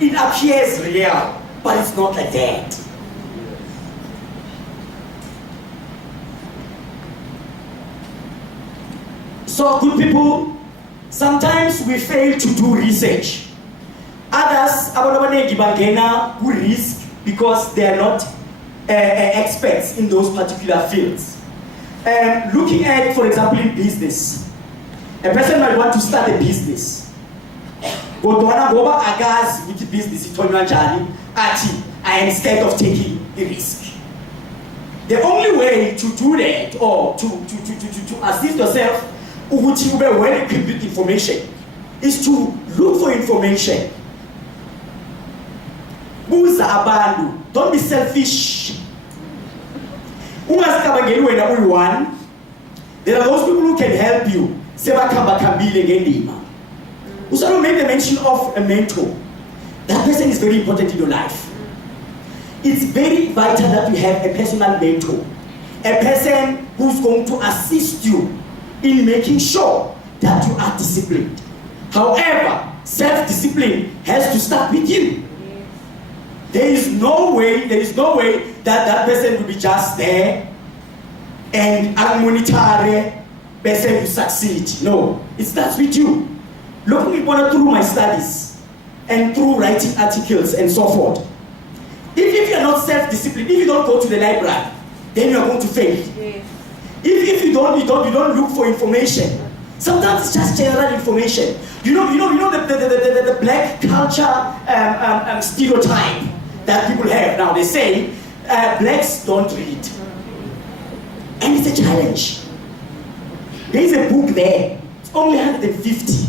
it appears real, but it's not like that. So, good people, sometimes we fail to do research. Others, who risk because they are not experts in those particular fields. Looking at, for example, in business, a person might want to start a business. But with the business, I am scared of taking a risk. The only way to do that, or to assist yourself with well-equipped with information, is to look for information. Don't be selfish. There are those people who can help you. Also, make the mention of a mentor. That person is very important in your life. It's very vital that you have a personal mentor, a person who's going to assist you in making sure that you are disciplined. However, self-discipline has to start with you. There is no way that that person will be just there and monetary person will succeed. No, it starts with you. Looking through my studies and through writing articles and so forth. If you are not self-disciplined, if you don't go to the library, then you are going to fail. Yes. If you don't look for information. Sometimes it's just general information. You know the black culture stereotype that people have now. They say blacks don't read, and it's a challenge. There is a book there. It's only 150.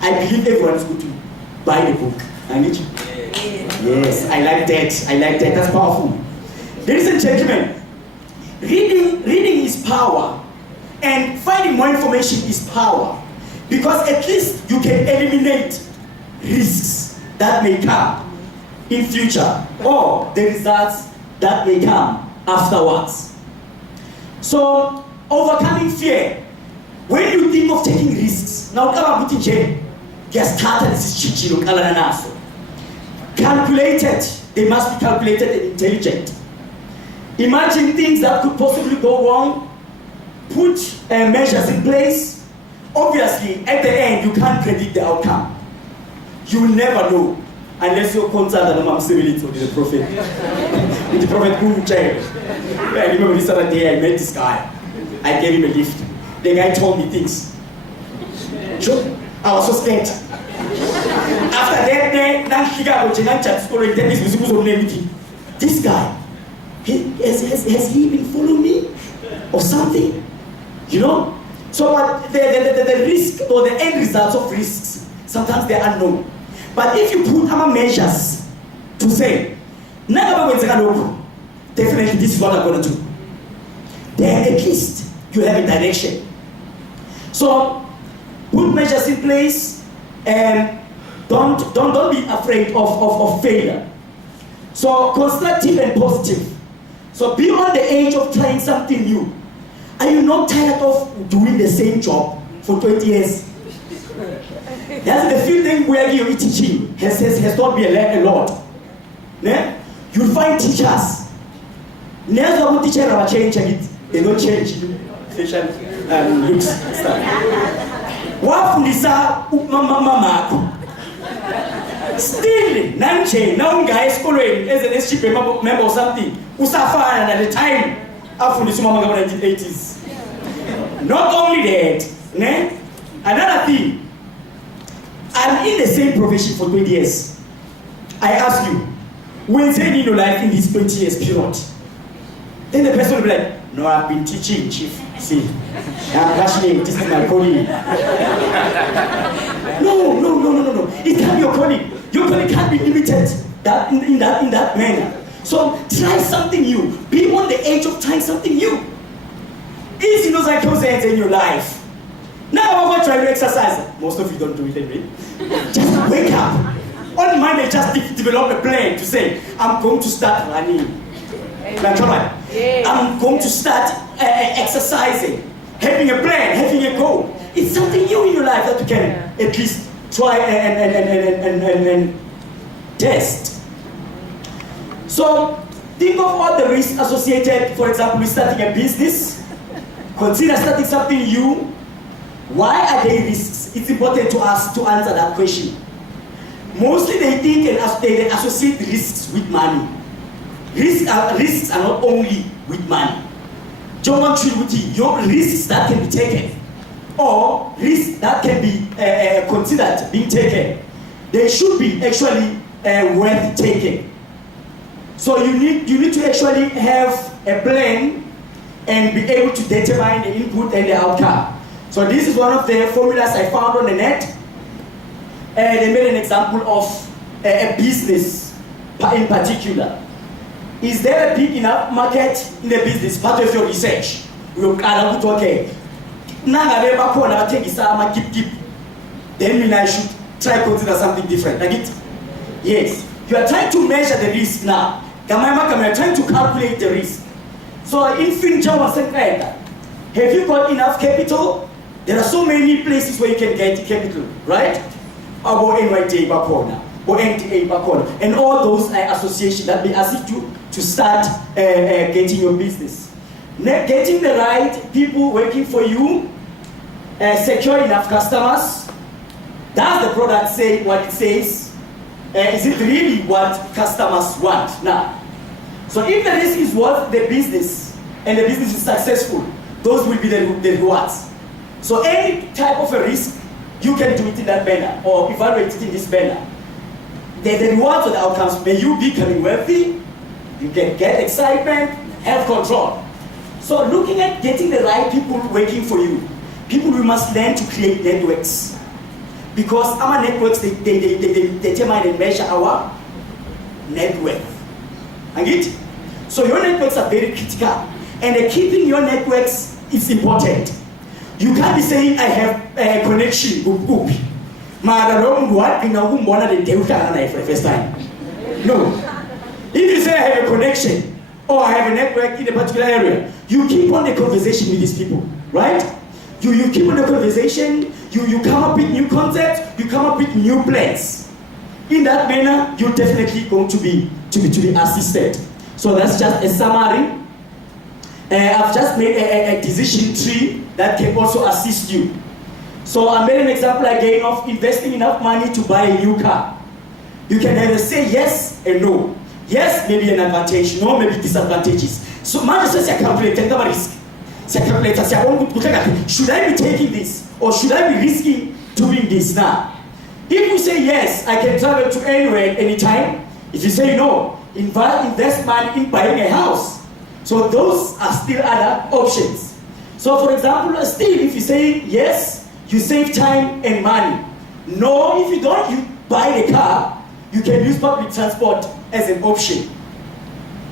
I believe everyone is going to buy the book. I need you. Yes, I like that. I like that. That's powerful. Ladies and gentlemen, reading is power, and finding more information is power, because at least you can eliminate risks that may come in future, or the results that may come afterwards. So, overcoming fear. When you think of taking risks, now come put in jail. Calculated, they must be calculated and intelligent. Imagine things that could possibly go wrong, put measures in place. Obviously, at the end, you can't predict the outcome. You will never know unless you're concerned with the prophet. With the prophet who jailed. I remember this other day I met this guy. I gave him a lift. The guy told me things. Sure, I was so scared. After that day, this guy, has he been following me or something? You know? So the risk or the end results of risks, sometimes they are unknown. But if you put our measures to say, definitely this is what I'm going to do, then at least you have a direction. So put measures in place and don't be afraid of failure. So constructive and positive. So be on the edge of trying something new. Are you not tired of doing the same job for 20 years? That's the feeling where you're teaching has taught me a lot. Yeah? You'll find teachers. Never one teacher ever change it. They don't change facial looks and stuff. Wafundisa mama. Still, Nanche, now guys following as an SGP member or something. Usafan at the time after the 1980s. Not only that, né? Another thing, I'm in the same profession for 20 years. I ask you, when's in your life in this 20 years period? Then the person will be like, no, I've been teaching, chief. See, I'm passionate, this is my calling. No. It can't be your calling. Your calling can't be limited in that manner. So try something new. Be on the edge of trying something new. Easy knows like concepts in your life. Now I'm going to try to exercise. Most of you don't do it anyway. Just wake up. On Monday, just develop a plan to say, I'm going to start running. I'm going to start exercising. Having a plan, having a goal. It's something new in your life that you can at least try and test. So think of all the risks associated, for example, with starting a business. Consider starting something new. Why are there risks? It's important to us to answer that question. Mostly they think and they associate risks with money. Risks are not only with money. Your risks that can be taken, or risks that can be considered being taken, they should be actually worth taking. So you need to actually have a plan and be able to determine the input and the outcome. So this is one of the formulas I found on the net. They made an example of a business in particular. Is there a big enough market in the business? Part of your research. Okay. Then I should try to consider something different. Like it? Yes. You are trying to measure the risk now. You are trying to calculate the risk. So in future, have you got enough capital? There are so many places where you can get capital, right? Or NYT Bakona, or NTA Bakona, and all those associations that may assist you to start getting your business. Getting the right people working for you, secure enough customers. Does the product say what it says? Is it really what customers want now? So if the risk is worth the business and the business is successful, those will be the rewards. So any type of a risk, you can do it in that manner or evaluate it in this manner. The rewards or the outcomes, may you becoming wealthy, you can get excitement, have control. So looking at getting the right people working for you, people we must learn to create networks. Because our networks, they determine and measure our net worth. And it? So your networks are very critical. And keeping your networks is important. You can't be saying, I have a connection with Goop. What in a for the first time? No. If you say I have a connection or I have a network in a particular area, you keep on the conversation with these people, right? You keep on the conversation, you come up with new concepts, you come up with new plans. In that manner, you're definitely going to be assisted. So that's just a summary. I've just made a decision tree that can also assist you. So I made an example again of investing enough money to buy a new car. You can either say yes and no. Yes, maybe an advantage, no, maybe disadvantages. So man says I calculate the risk. Should I be taking this or should I be risking doing this now? If you say yes, I can travel to anywhere, anytime. If you say no, invest money in buying a house. So those are still other options. So for example, still if you say yes, you save time and money. No, if you don't, you buy the car, you can use public transport as an option.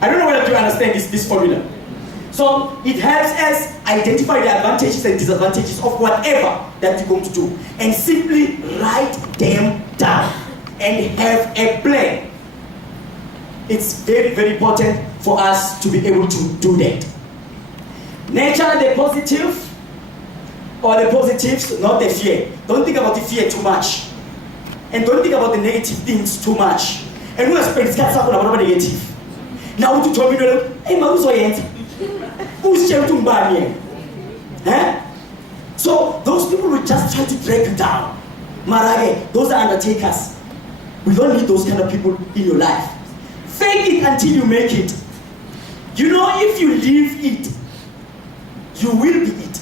I don't know whether you understand this formula. So it helps us identify the advantages and disadvantages of whatever that you're going to do. And simply write them down and have a plan. It's very, very important for us to be able to do that. Nurture the positive or the positives, not the fear. Don't think about the fear too much. And don't think about the negative things too much. And who has spent something about negative? Now to tell me, hey, who's shouting by me? So those people will just try to break you down. Marage, those are undertakers. We don't need those kind of people in your life. Fake it until you make it. You know, if you live it, you will be it.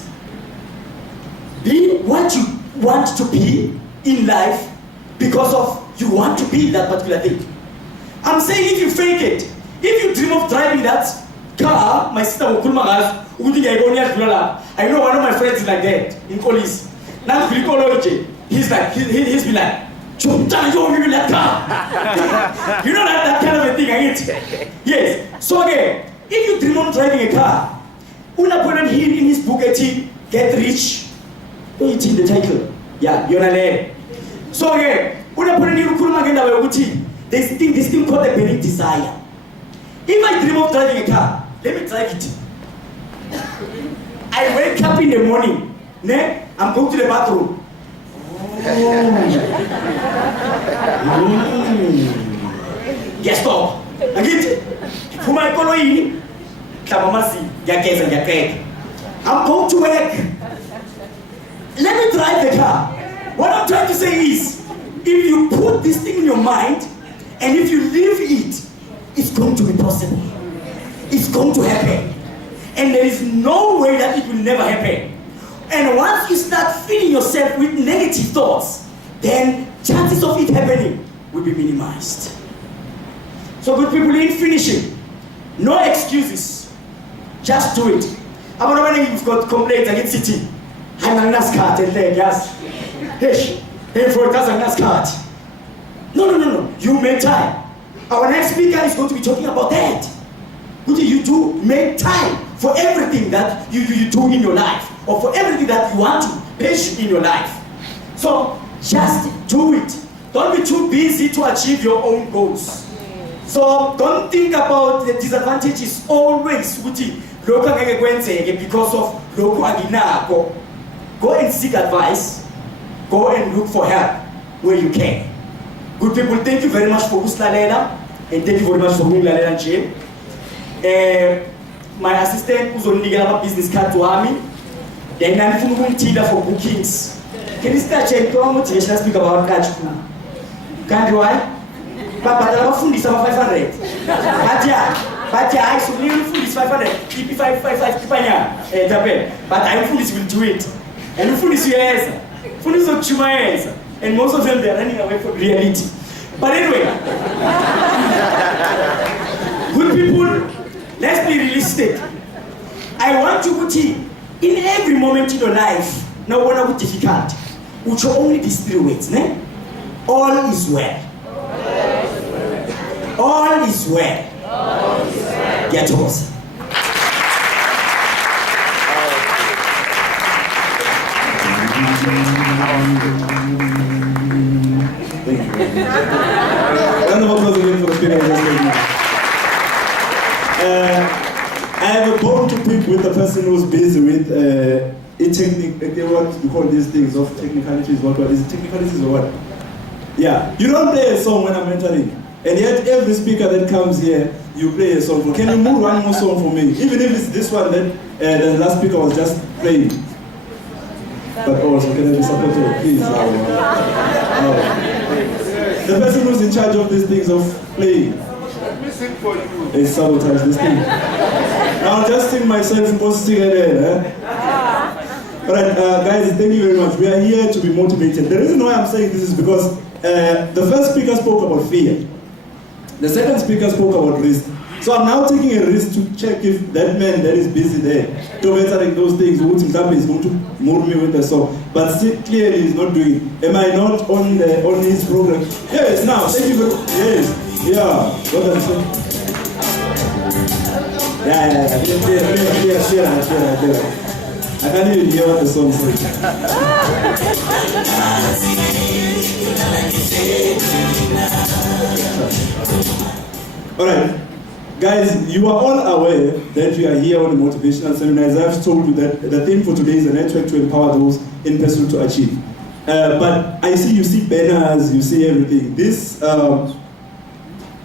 Be what you want to be in life because of you want to be that particular thing. I'm saying if you fake it, if you dream of driving that car, my sister will I know one of my friends is like that in police. Now he's like, he's been like, you know that kind of a thing, right? Yes. So again, if you dream of driving a car, Una put him in his Bugatti, get rich. It's in the title. Yeah, you're not there. So again, Una put him in this thing called the burning desire. If I dream of driving a car, let me drive it. I wake up in the morning, I'm going to the bathroom. Ngiyastop. Angithi phuma ekoloyini mhlawumbe amasi ngiyageza ngiyaqeda. I'm going to work. Let me drive the car. What I'm trying to say is, if you put this thing in your mind and if you live it, it's going to be possible. It's going to happen. And there is no way that it will never happen. And once you start feeding yourself with negative thoughts, then chances of it happening will be minimized. So good people, in finishing, no excuses. Just do it. I'm not running, you've got complaints against city. I'm a NASCAR and then yes. Hey, for a NASCAR. No. You make time. Our next speaker is going to be talking about that. You do make time for everything that you do in your life, or for everything that you want to pursue in your life. So just do it. Don't be too busy to achieve your own goals. So don't think about the disadvantages always because of local. Go and seek advice. Go and look for help where you can. Good people, thank you very much for Uslalela, and thank you very much for Lalela Jane. My assistant who's only getting a business card to Army. Then I'm going to for bookings. Can you start checking how much you speak about catch? Can't you? But I'm funding some 500. But yeah, I should really food is 500. Keep 555 but I'm foolish will do it. And foolish yes. Foolish of Chumaes. And most of them they're running away from reality. But anyway, good people, let's be realistic. I want you to see in every moment in your life, now what are difficult? Which are only these three words, ne? All is well. All is well. Get yours. Thank you. Round of applause again for the speaker. I have a bone to pick with the person who's busy with what you call these things of technicalities. What is it? Technicalities or what? Yeah. You don't play a song when I'm entering. And yet every speaker that comes here, you play a song for. Can you move one more song for me? Even if it's this one that the last speaker was just playing. But also, can I be supported, please? The person who's in charge of these things of playing is sabotage this thing. I'll just sing myself most together. Alright, guys, thank you very much. We are here to be motivated. The reason why I'm saying this is because the first speaker spoke about fear. The second speaker spoke about risk. So I'm now taking a risk to check if that man that is busy there, doing those things, is going to move me with the song. But clearly he's not doing it. Am I not on his program? Yes, now, thank you very much. Yes, yeah. What does it say? Yeah. I can't even hear what the song says. Alright. Guys, you are all aware that we are here on the motivational seminars. I've told you that the theme for today is a network to empower those in pursuit to achieve. But I see you see banners, you see everything. This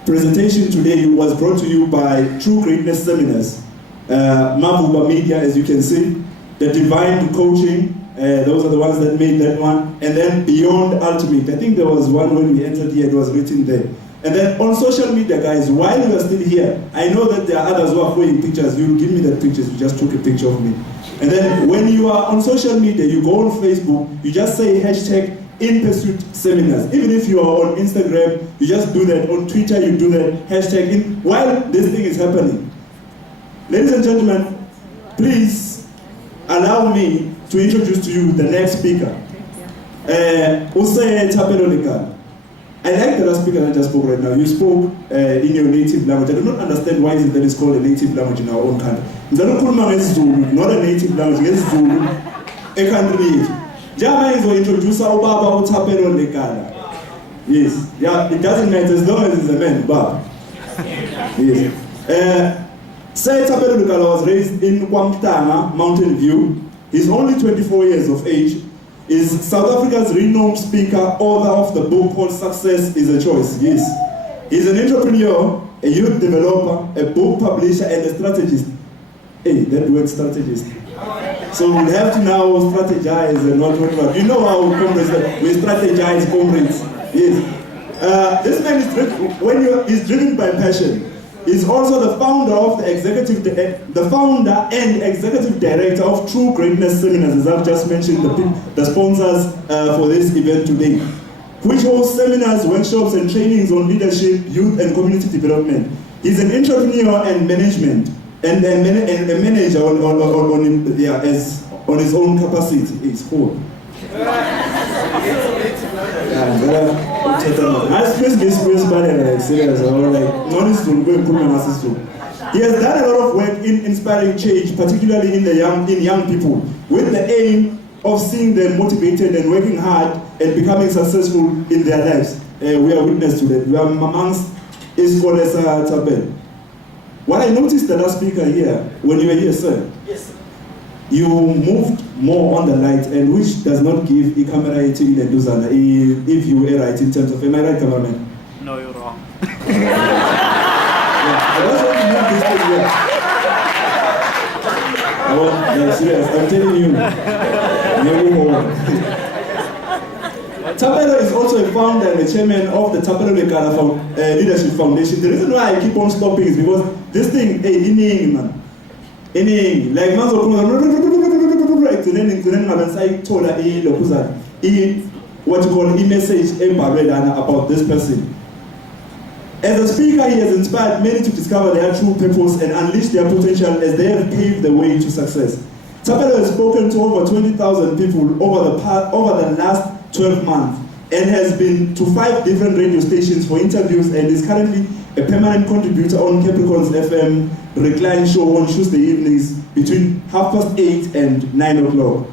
presentation today was brought to you by True Greatness Seminars. Mavuba Media, as you can see. The Divine Coaching, those are the ones that made that one. And then Beyond Ultimate. I think there was one when we entered here, it was written there. And then on social media, guys, while we are still here, I know that there are others who are showing pictures. You give me the pictures, you just took a picture of me. And then when you are on social media, you go on Facebook, you just say hashtag In Pursuit Seminars. Even if you are on Instagram, you just do that. On Twitter, you do that hashtag in while this thing is happening. Ladies and gentlemen, please allow me to introduce to you the next speaker. Thapelo Lekala. I like the last speaker that just spoke right now. You spoke in your native language. I do not understand why is it that it's called a native language in our own country. Not a native language, it's Zulu, a country. Jama is going to introduce Baba Thapelo Lekala. Yes, yeah, it doesn't matter as long as it's a man, Baba. Yes. Thapelo Lekala was raised in Kwamtanga, Mountain View. He's only 24 years of age. is South Africa's renowned speaker, author of the book called Success is a Choice. Yes. He's an entrepreneur, a youth developer, a book publisher, and a strategist. Hey, that word strategist. So we have to now strategize and not whatever. You know how comrades, we strategize comrades. Yes. This man is he's driven by passion. He's also the founder of the founder and executive director of True Greatness Seminars, as I've just mentioned, the sponsors for this event today, which hosts seminars, workshops, and trainings on leadership, youth, and community development. He's an entrepreneur and management, and a manager on his own capacity. It's cool. He has done a lot of work in inspiring change, particularly in young people, with the aim of seeing them motivated and working hard and becoming successful in their lives. We are witness to that. We are amongst his scholars, Thapelo. What I noticed the last speaker here, when you were here, sir, yes, you moved more on the light, and which does not give a camera to the Duzana if you were right in terms of, am I right, cameraman? No, you're wrong. I was going to move this thing here. No, serious, I'm telling you. Thapelo is also a founder and a chairman of the Thapelo Lekala Leadership Foundation. The reason why I keep on stopping is because this thing, man. Like what you call message about this person. As a speaker, he has inspired many to discover their true purpose and unleash their potential as they have paved the way to success. Thapelo has spoken to over 20,000 people over the last 12 months and has been to 5 different radio stations for interviews and is currently a permanent contributor on Capricorn's FM recline show on Tuesday evenings between 8:30 and 9 o'clock.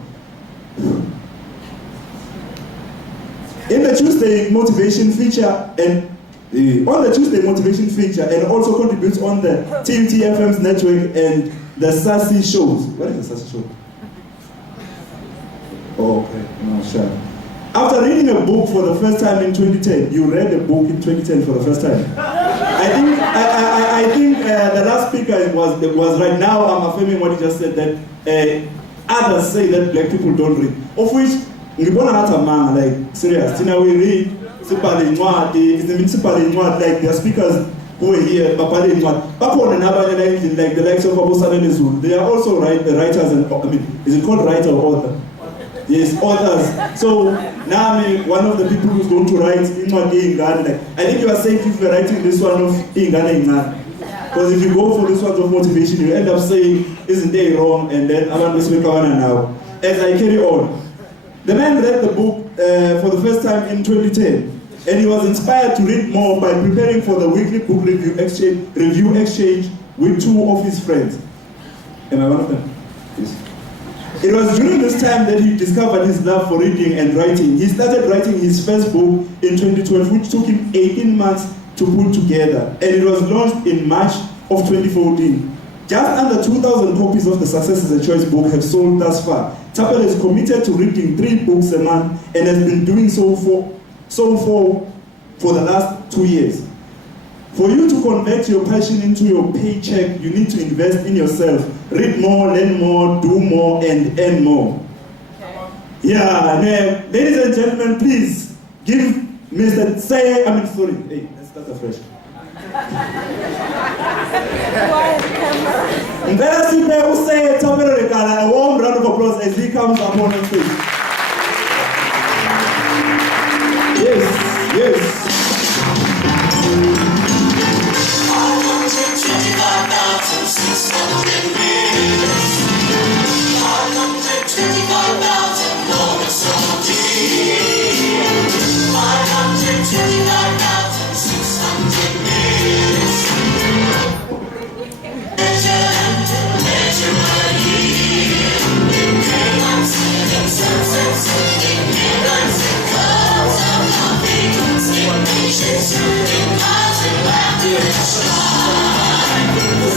In the Tuesday motivation feature and also contributes on the TUT FM's network and the Sassy shows. What is the Sassy show? Oh, okay, no, sure. After reading a book for the first time in 2010, you read a book in 2010 for the first time. I think the last speaker was right now. I'm affirming what he just said, that others say that black people don't read. Of which, like serious. We read like the speakers who are here, like the likes of Abu Saleh. They are also writers and is it called writer or author? Yes, authors. So now one of the people who's going to write in I think you are safe if you're writing this one of Ingane. Because if you go for this one of motivation, you end up saying, isn't they wrong? And then I'm now. As I carry on. The man read the book for the first time in 2010, and he was inspired to read more by preparing for the weekly book review exchange with 2 of his friends. Am I one of them? Yes. It was during this time that he discovered his love for reading and writing. He started writing his first book in 2012, which took him 18 months to put together, and it was launched in March of 2014. Just under 2,000 copies of the Success is a Choice book have sold thus far. Thapelo is committed to reading 3 books a month and has been doing so for the last 2 years. For you to convert your passion into your paycheck, you need to invest in yourself. Read more, learn more, do more, and earn more. Yeah, ladies and gentlemen, please give Mr. Hey, let's start afresh. Thapelo Lekala, a warm round of applause as he comes up on the stage. Yes, yes. 525,600 minutes. 525,000 moments so deep. 525,600 minutes. Measure my year. I'm singing sunsets, singing midnights and clouds. I'm loving, in nations, in clouds and laughter and shine. The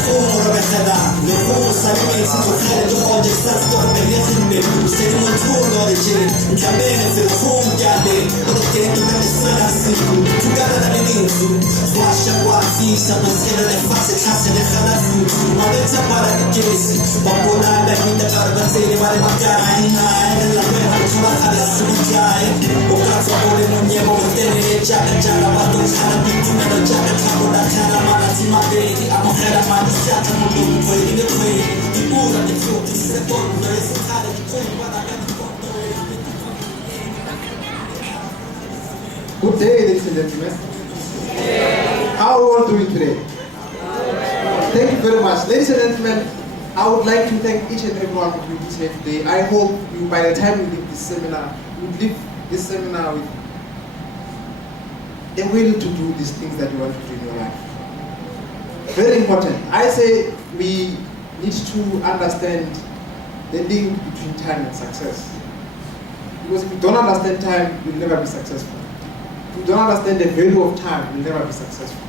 cool origin. Mjambene feel cool yale. Ukendo kama sana siku. Tukana na ninzu. Washa wafisa maskena na fase kase na khalasu. Maleta para kesi. Babona na hinda karbazeni mare makara ina. La vera kama khalasu jai. Okafa ole mwenyewe mtene chaka chaka bato kana bituna na chaka chaka na kana mara tima bedi amokera mani chaka mundu kwa ile kwa ura de tio se por no es cara de kwa na kana. Good day, ladies and gentlemen. How are you all doing today? Thank you very much. Ladies and gentlemen, I would like to thank each and every one of you who's here today. I hope you, by the time you leave this seminar, you leave this seminar with a will to do these things that you want to do in your life. Very important. I say we need to understand the link between time and success. Because if you don't understand time, you'll never be successful. If you don't understand the value of time, you'll never be successful.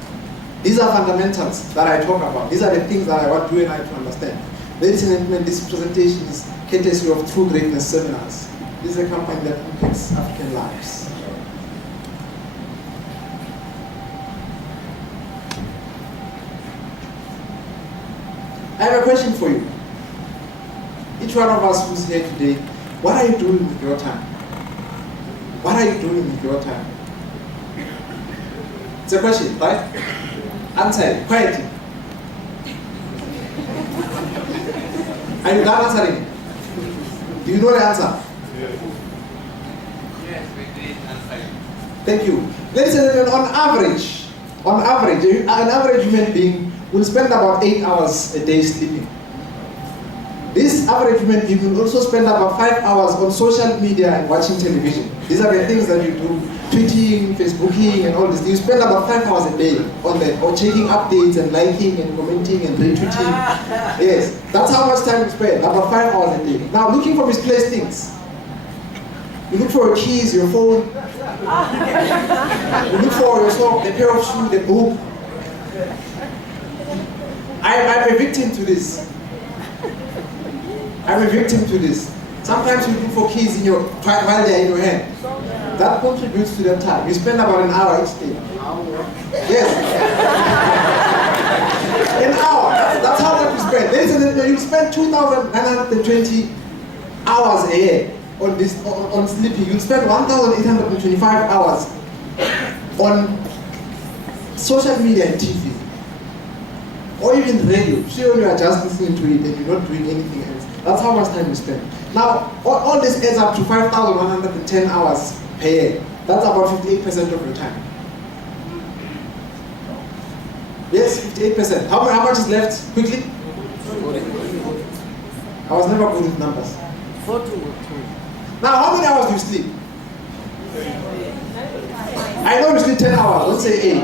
These are fundamentals that I talk about. These are the things that I want you and I to understand. Ladies and gentlemen, this presentation is courtesy of True Greatness Seminars. This is a company that impacts African lives. I have a question for you. Each one of us who's here today, what are you doing with your time? What are you doing with your time? It's a question, right? Answer it quietly. Are you done answering? Do you know the answer? Yes, we did answer. Thank you. Ladies and gentlemen, on average, an average human being will spend about 8 hours a day sleeping. This average human being will also spend about 5 hours on social media and watching television. These are the things that you do, tweeting, Facebooking, and all this. You spend about 5 hours a day on that, or checking updates and liking and commenting and retweeting. Yes, that's how much time you spend, about 5 hours a day. Now, looking for misplaced things. You look for your keys, your phone. You look for your sock, a pair of shoes, a book. I'm a victim to this. I'm a victim to this. Sometimes you look for keys in your while they're in your hand. That contributes to that time. You spend about an hour each day. Yes. An hour. That's how much you spend. Ladies and gentlemen, you spend 2,920 hours a year on this on sleeping. You spend 1,825 hours on social media and TV. Or even radio. Sure, you are just listening to it and you're not doing anything else. That's how much time you spend. Now, all this adds up to 5,110 hours per year. That's about 58% of your time. Yes, 58%. How much is left? Quickly. I was never good with numbers. 42. Now, how many hours do you sleep? I know you sleep 10 hours. Don't say 8.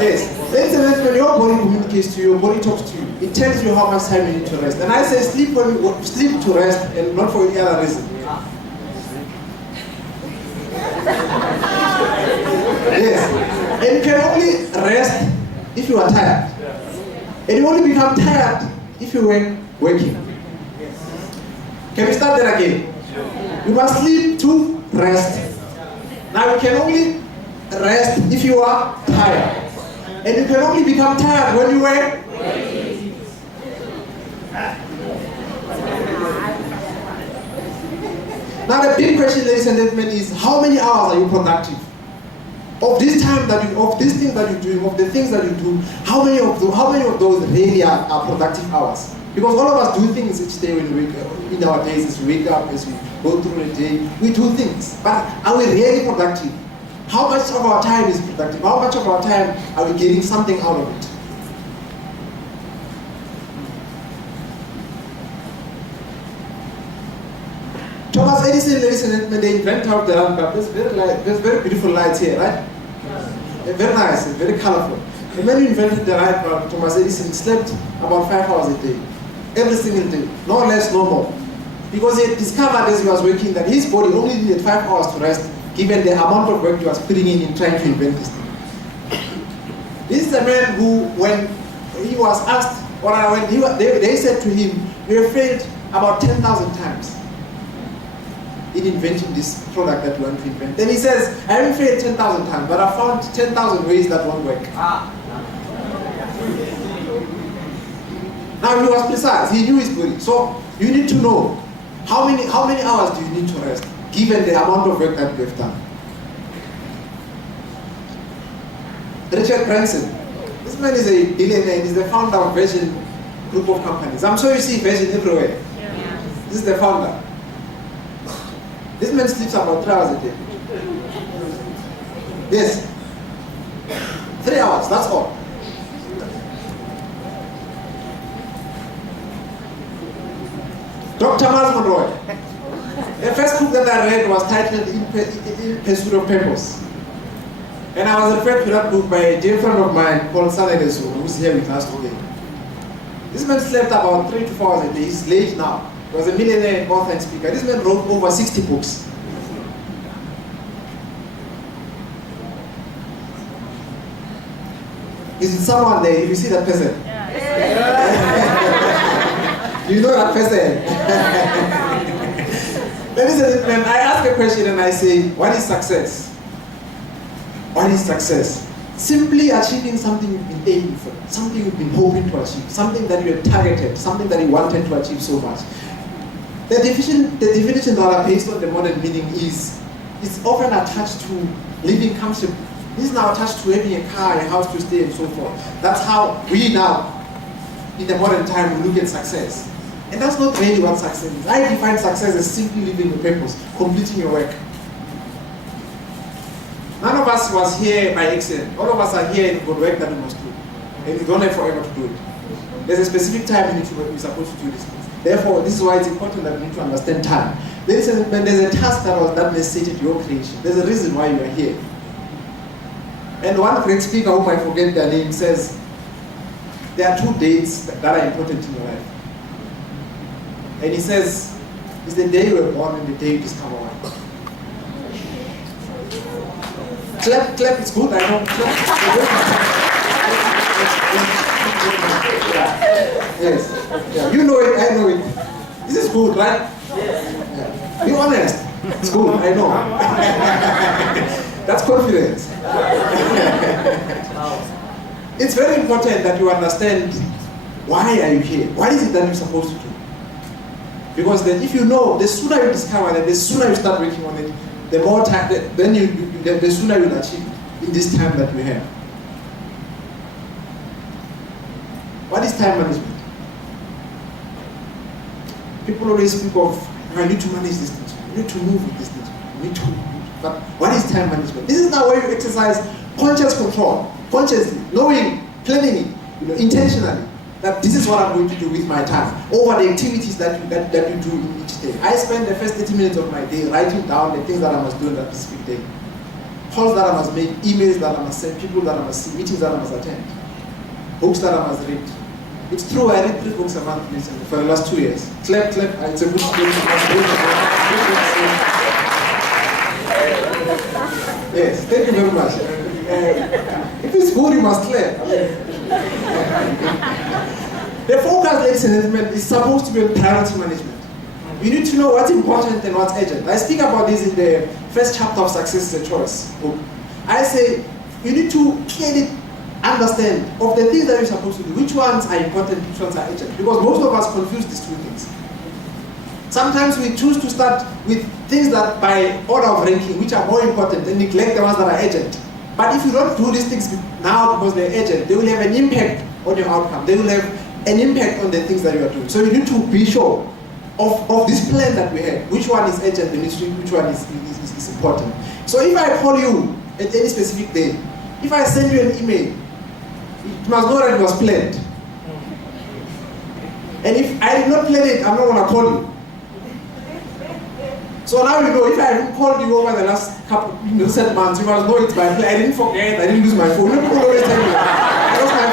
Yes. Ladies and gentlemen, your body communicates to you, your body talks to you. It tells you how much time you need to rest. And I say sleep to rest and not for any other reason. Yes. And you can only rest if you are tired. And you only become tired if you were working. Can we start there again? You must sleep to rest. Now you can only rest if you are tired. And you can only become tired when you were working. Now the big question, ladies and gentlemen, is how many hours are you productive? Of this time that you, of these things that you're doing, of the things that you do, how many of those really are productive hours? Because all of us do things each day when we wake up. In our days, as we wake up, as we go through the day, we do things. But are we really productive? How much of our time is productive? How much of our time are we getting something out of it? Thomas Edison, ladies and gentlemen, they invented out the lamp bulb. There's very beautiful lights here, right? Very nice, very colorful. And when he invented the light bulb, Thomas Edison slept about 5 hours a day. Every single day, no less, no more. Because he discovered as he was working that his body only needed 5 hours to rest, given the amount of work he was putting in trying to invent this thing. This is a man who, when he was asked, or when they said to him, "We have failed about 10,000 times in inventing this product that we want to invent. Then he says, I haven't failed 10,000 times, but I found 10,000 ways that won't work. Now he was precise, he knew his body. So you need to know how many hours do you need to rest, given the amount of work that you have done. Richard Branson, this man is a billionaire, he's the founder of Virgin Group of companies. I'm sure you see Virgin everywhere. Yeah. This is the founder. This man sleeps about 3 hours a day. Yes. 3 hours, that's all. Dr. Miles Monroe. The first book that I read was titled In Pursuit of Purpose. And I was referred to that book by a dear friend of mine called Saledeso, who's here with us today. This man slept about 3 to 4 hours a day. He's late now. He was a millionaire author and speaker. This man wrote over 60 books. Is it someone there? If you see that person? Yeah. You know that person? Ladies and gentlemen, I ask a question and I say, what is success? What is success? Simply achieving something you've been aiming for, something you've been hoping to achieve, something that you have targeted, something that you wanted to achieve so much. The definition that are based on the modern meaning is, it's often attached to living comfortably. This is now attached to having a car, a house to stay, and so forth. That's how we now, in the modern time, we look at success. And that's not really what success is. I define success as simply living your purpose, completing your work. None of us was here by accident. All of us are here for work that we must do. And we don't have forever to do it. There's a specific time in which we're supposed to do this. Therefore, this is why it's important that we need to understand time. There's a task that necessitated your creation. There's a reason why you are here. And one great speaker, whom I forget their name, says, there are 2 dates that are important in your life. And he says, it's the day you were born and the day you discover why. Clap, it's good, I know. Clap. Yes. Yeah. You know it, I know it. This is good, right? Yeah. Be honest. It's good, I know. That's confidence. It's very important that you understand why are you here? What is it that you're supposed to do? Because then if you know, the sooner you discover it, the sooner you start working on it, the more time, the sooner you'll achieve in this time that we have. What is time management? People always speak of, I need to manage this thing, you need to move with this thing, you need to. But what is time management? This is now where you exercise conscious control, consciously, knowing, planning it, intentionally, that this is what I'm going to do with my time, over the activities that you do in each day. I spend the first 30 minutes of my day writing down the things that I must do in that specific day. Calls that I must make, emails that I must send, people that I must see, meetings that I must attend, books that I must read. It's true, I read 3 books a month recently for the last 2 years. Clap, it's a good story. Yes, thank you very much. If it's good, you must clap. The focus, ladies and gentlemen, is supposed to be on priority management. You need to know what's important and what's urgent. I speak about this in the first chapter of Success is a Choice book. I say you need to clearly understand of the things that you're supposed to do, which ones are important, which ones are urgent. Because most of us confuse these 2 things. Sometimes we choose to start with things that by order of ranking, which are more important, and neglect the ones that are urgent. But if you don't do these things now because they're urgent, they will have an impact on your outcome. They will have an impact on the things that you are doing. So you need to be sure of this plan that we have. Which one is urgent and which one is important. So if I call you at any specific day, if I send you an email, you must know that it was planned. And if I did not plan it, I'm not going to call you. So now you know, if I haven't called you over the last couple recent months, you must know it's by plan. I didn't forget, I didn't lose my phone. People always tell me, I lost my